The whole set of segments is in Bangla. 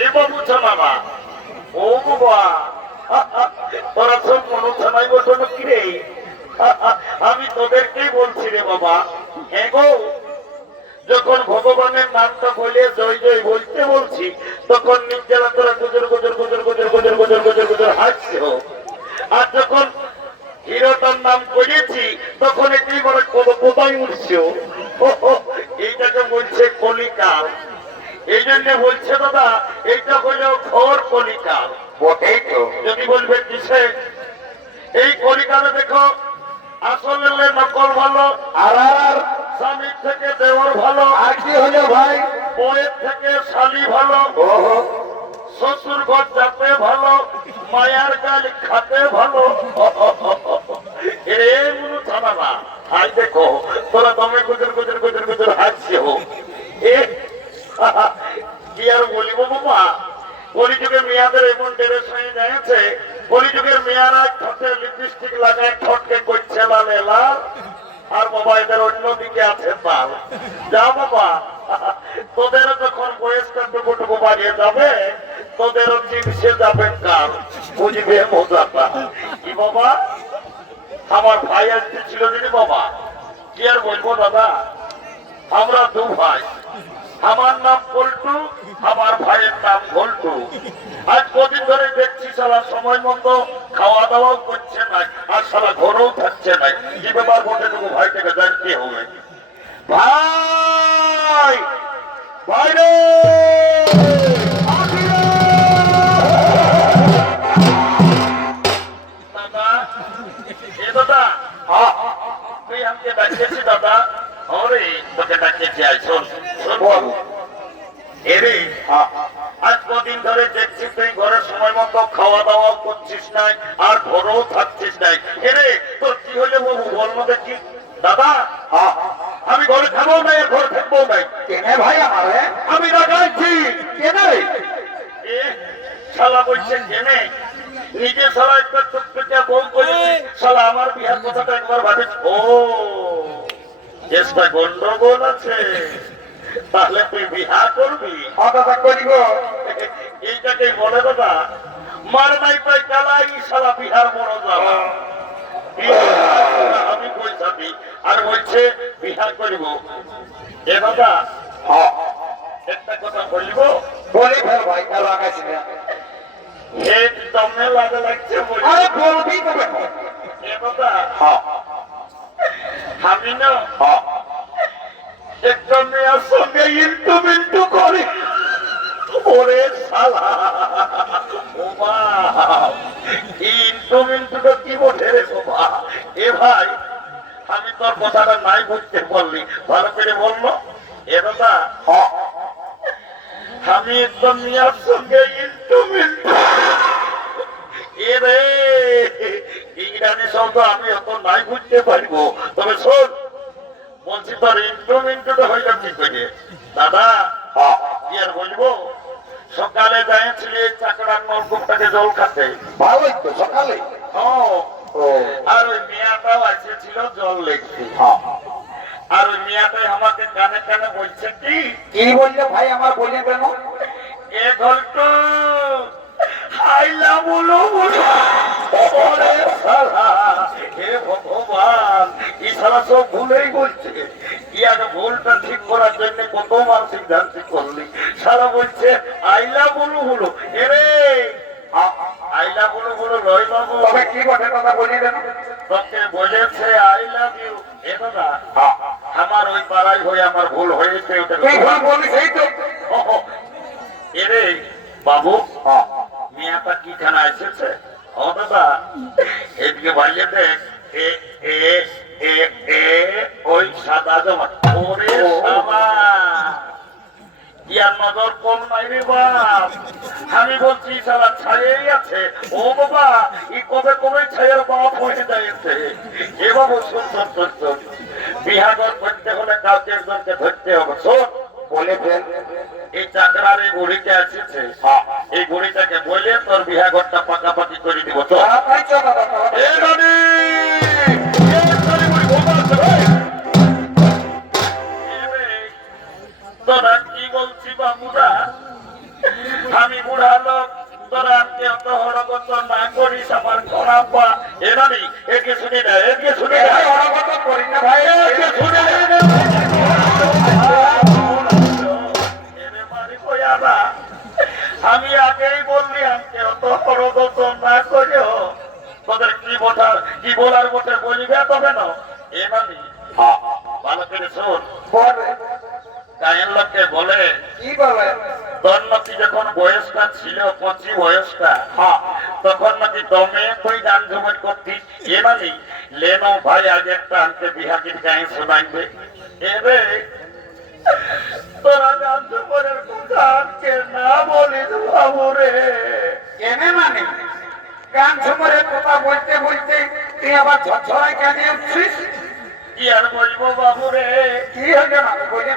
এ বাবু ও বাবা। ওরা কি রে আমি তোদেরকেই বলছি রে বাবা হ্যাঁ গো, যখন ভগবানের নামটা বলে জয় জয় বলতে বলছি, তখন নিজেরা তোরা গুজর গুজর গুজর গুজর গুজর গুজর গুজর গুজর হাসছে আর যখন হিরোটার নাম করেছি তখন এটি বড় কত কোথায় উঠছে এইটাকে বলছে কলিকাল এই জন্য বলছে দাদা এইটা হলো ঘোর কলিকাল বটেই তো। যদি বলবে কিসে এই কলিকালে দেখো আসলে নকল ভালো আর আর স্বামীর থেকে দেওয়ার ভালো আর কি হলো ভাই? বইয়ের থেকে শালি ভালো শ্বশুর ঘর যাতে ভালো মায়ার গাল খাতে ভালো। এ মুনু থানা না। হাই দেখো তোরা দমে গুজর গুজর গুজর গুজর হাসছে। হো এ কি আর বলিব বাবা কলিযুগে মেয়াদের এমন হয়ে গেছে কলিযুগের মেয়ারা ঠোঁটে লিপস্টিক লাগায় ঠোঁটকে করছে লাল লাল, আর বাবা এদের অন্যদিকে আছে তাল যা বাবা তোদের যখন বয়সটা টুকু টুকু বাড়িয়ে যাবে, তোদেরও চিপসে যাবে কাল। বুঝবে মজাটা কি বাবা? আমার ভাই আসতে ছিল দিদি বাবা। কি আর বলব দাদা? আমরা দু ভাই। আমার নাম পল্টু আমার ভাইয়ের নাম ভল্টু। আজ কদিন ধরে দেখছি সারা সময় মতো খাওয়া দাওয়াও করছে না আর সারা ঘরেও থাকছে না কি ব্যাপার দেবো ভাই থেকে জানতে হবে। ভাই! শোন এরে আজ কদিন ধরে দেখছি তুই ঘরের সময় মতো খাওয়া দাওয়া করছিস নাই আর ঘরেও থাকছিস নাই। এরে তোর কি হলে বাবু বল না দেখি। দাদা আমি ঘরে খাব নাই ঘরে থাকব নাই। কেনে ভাই আমার আমি লাগাইছি কেনে? শালা বলছে কেনে? নিজে শালা একটা টুকটুকিয়া বউ করেছি শালা আমার বিহার কথাটা একবার ভাবি ও চেষ্টা গন্ডগোল আছে। তাহলে তুই বিহা করবি? অতটা করিব এইটাকে বলে দাদা মার নাই পাই কালাই শালা বিহার বড় যাওয়া আমি কই যাবি? আর বলছে বিহা করিব। এ দাদা একটা কথা বলব? বলি ভাই লাগছে আরে বলবি এ দাদা আমি না একটা মেয়ের সঙ্গে ইন্টু মিন্টু করি। ওরে শালা। ইন্টু মিন্টুটা কি বটে রে বাবা এ ভাই, আমি তোর কথাটা নাই বুঝতে পারলি। ভালো করে বলল আমি একদম রে, ইংরাজি শব্দ আমি অত নাই বুঝতে পারব। তবে শোন বলছি তোর ইন্টু মিন্টুটা হইল কি করে দাদা হ্যাঁ। কি আর বলব? সকালে যাইছিলি চাকরার নলকূপটাকে জল খাতে। ভালোই তো সকালে। আর ওই মেয়াটাও এসেছিল জল লেগতে হ্যাঁ। আর ওই মেয়াটাই আমাকে কানে কানে বলছে কি? কি বললে ভাই আমার বলে কেন এ ঘন্টু আইলা বলো বলো ওরে শালা হে ভগবান। এই সব ভুলেই বলছে আগে ভুলটা ঠিক করার জন্য কত মানসিক যান্ত্রিক করলি? শালা বলছে আইলা বলো বলো এরে আইলা বলো বলো রয় বাবু। তবে কি বটে কথা বলি কেন তোকে বলেছে আই লাভ ইউ এ দাদা আমার ওই পাড়ায় হয়ে আমার ভুল হয়েছে ওটা ভুল বলিস এই তো? এরে বাবু। হ্যাঁ মিয়াটা কি খানা এসেছে। ও এদিকে বাইরে দেখ। এ এ এ এ ওই সাদা জমা। ওরে সাদা ইয়ার নজর কম নাই বাপ? আমি বলছি সারা ছায়েই আছে। ও বাবা ই কবে কবে ছায়ের বাপ হয়ে যাইছে এ বাবু সুন্দর শুন বিহাগর করতে হলে কাউকে একজনকে ধরতে হবে। শোন। বলে ফেল এই চাকরার এই গড়িতে আসিছে হ্যাঁ। এই গড়িটাকে বলে তোর বিহা ঘরটা পাকাপাকি করে দিব হ্যাঁ, তো আমি বুড়া লোক তোরা কেউ তো হরগত না করিস আমার খরাপ্পা এরানি একে শুনি না একে শুনি না। হরগত করি না ভাই। একে শুনি না। কয়ারা। আমি আগেই বললি আমাকে অত হরগত না করিও। তোদের কি বটার কি বলার বটে বলিবে তবে না এ মানি ভালো করে শোন। বলে। গায়ের লোককে বলে কি বলে? তোর নাকি যখন বয়সটা ছিল বয়সটা তখন নাকি দমে তুই গান ঝুমের করতিস এ মানে লেনো ভাই আনতে বিহাগির গায়ে শোনাইবে। এবে তোরা কথা আজকে না বলিস কেনে মানে? গান কথা বলতে বলতে তুই আবার কেন উঠছিস কি আর বলব বাবু রে? কি হয়ে না বলে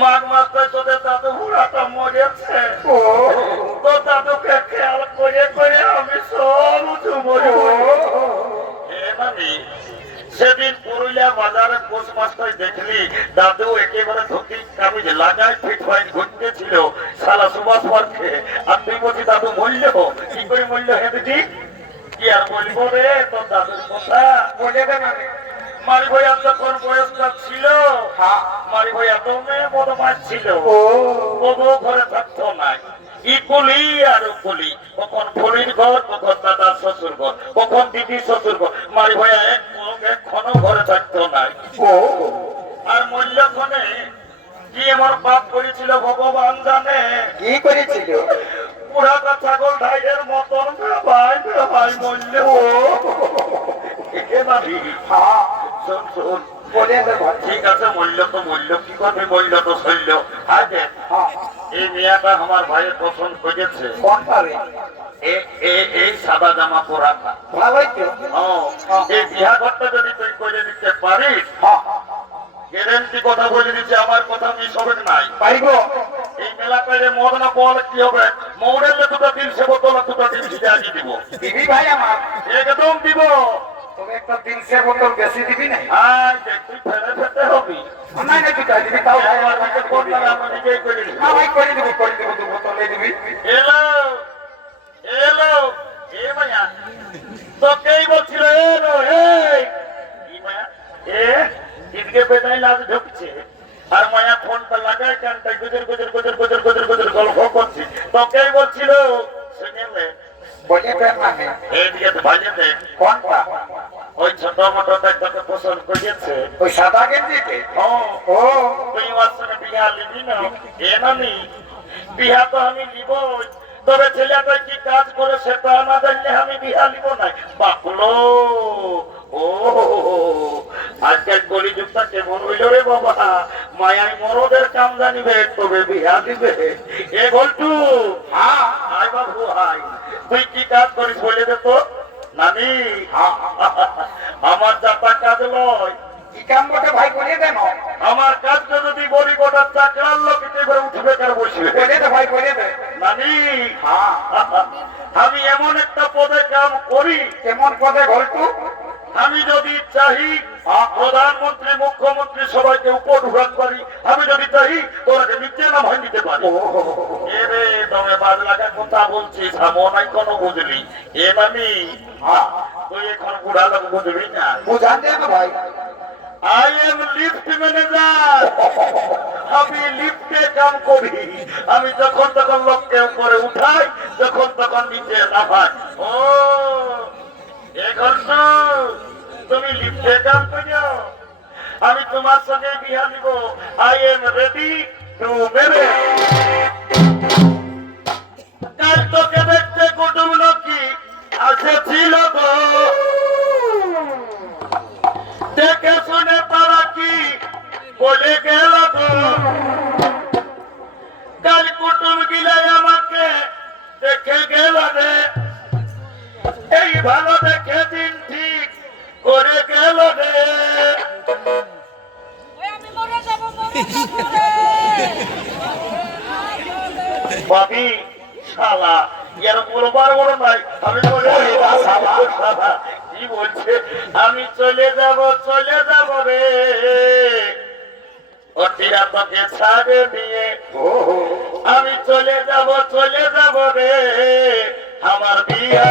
মাঘ মাস তোদের দাদু কি আর বলব রে? তোর দাদুর কথা বলে দে মারি ভাইয়া যখন বয়সটা ছিল মারি ভাইয়া দমে বদমাস ছিল। ও। ঘরে থাকতো না ইকুলি আর উকুলি কখন ফুলির ঘর কখন দাদা শ্বশুর ঘর কখন দিদি শ্বশুর ঘর। মারি ভাইয়া এক এখনও ঘরে থাকতো না ও। আর মূল্যক্ষণে কি আমার পাপ করেছিল ভগবান জানে? কি করেছিল? পুরাটা ছাগল ঢাইয়ের মতন ভাই ভাই মূল্য ও। হ্যাঁ শোন শোন। বলে দে ভাই। ঠিক আছে মূল্য তো মূল্য কি করবে? মূল্য তো শৈল্য আগে এই মেয়েটা আমার ভাইয়ের পছন্দ করেছে। কোনটা রে? এ- এ- এই সাদা জামা পরাটা। ভালোই তো। ও, এই বিহা ঘরটা যদি তুই করে দিতে পারিস গ্যারেন্টি কথা বলে দিচ্ছে আমার কথা মিস হবে নাই। পাইব মেলা পেলে মদ না বল কি হবে? মৌরের দুটো দিন সে বোতল দুটো দিন সিজে আগে দিব। দিবি ভাই আমার। একদম দিব। তবে একটা তিন সে বোতল বেশি দিবি না? আর তুই ফেলে ফেলতে হবি। নাই না তুই দিবি তাও ভাই। আমার নিজেই করে দিবি। না ভাই করে দিবি করে দিবি তুই বোতল দিয়ে দিবি। এলো এলো। এ মায়া তোকেই বলছিল এলো এই কি মায়া এ এদিকে বেদাই লাজ ঢুকছে। আর মায়া ফোনটা লাগায় কানটা গুজর গুজর গুজর গুজর গুজর গুজর গল্প করছি। তোকেই বলছিল শুনেলে বলে মানে এইদিকে ভাজে কোনটা? ওই ছোট মোটরটা তোকে পছন্দ করেছে ওই সাদা গেঞ্জিতে ও ও। তুই আমার সঙ্গে বিহা না। এ নানি বিহা তো আমি নিবই। তবে ছেলেটা কি কাজ করে সেটা না জানলে আমি বিহা নিব না বাপলো ও আজকাল কলিযুগটা কেমন হইল রে বাবা? মায়াই মরদের কাম জানিবে তবে বিহা দিবে। এ বলটু আয় বাবু হাই। তুই কি কাজ করিস বলে দে তো? নানি আমার যাতা কাজ লয়। কি কাম বটে ভাই বলে দেন আমার কাজটা যদি বলি গোটা চাকরার লোক উঠবে কার বসবে? বলে দে ভাই বলে দে। নানি হ্যাঁ। আমি এমন একটা পদে কাম করি কেমন পদে ঘলটু আমি যদি চাহি প্রধানমন্ত্রী মুখ্যমন্ত্রী সবাইকে উপর উঠান পারি আমি যদি চাহি তোরাকে নিচে নাম হয় দিতে পারি। এরে তবে বাদ কথা বলছিস মনে কোনো বুঝলি। এ তুই এখন বুড়া লোক বুঝবি না? বুঝান দে ভাই। আই এম লিফট ম্যানেজার আমি লিফটে কাম করি। আমি যখন তখন লোককে উপরে উঠাই যখন তখন নিচে না নামাই। ও এখন তো। তুমি কাম করো আমি তোমার সঙ্গে বিহা নিব আই এম রেডি টু মেরে কাল তোকে দেখতে কুটুম নাকি আসেছিল গো। দেখে শুনে তারা কি বলে গেল গো। কাল কুটুম গিলে আমাকে দেখে গেল রে। এই ভালো দেখে দিন ঠিক করে গেল রে। আমি বাবি শালা চলে যাব চলে যাব রে। তোকে ছাড়ে ও আমি চলে যাব চলে যাব রে। আমার বিয়া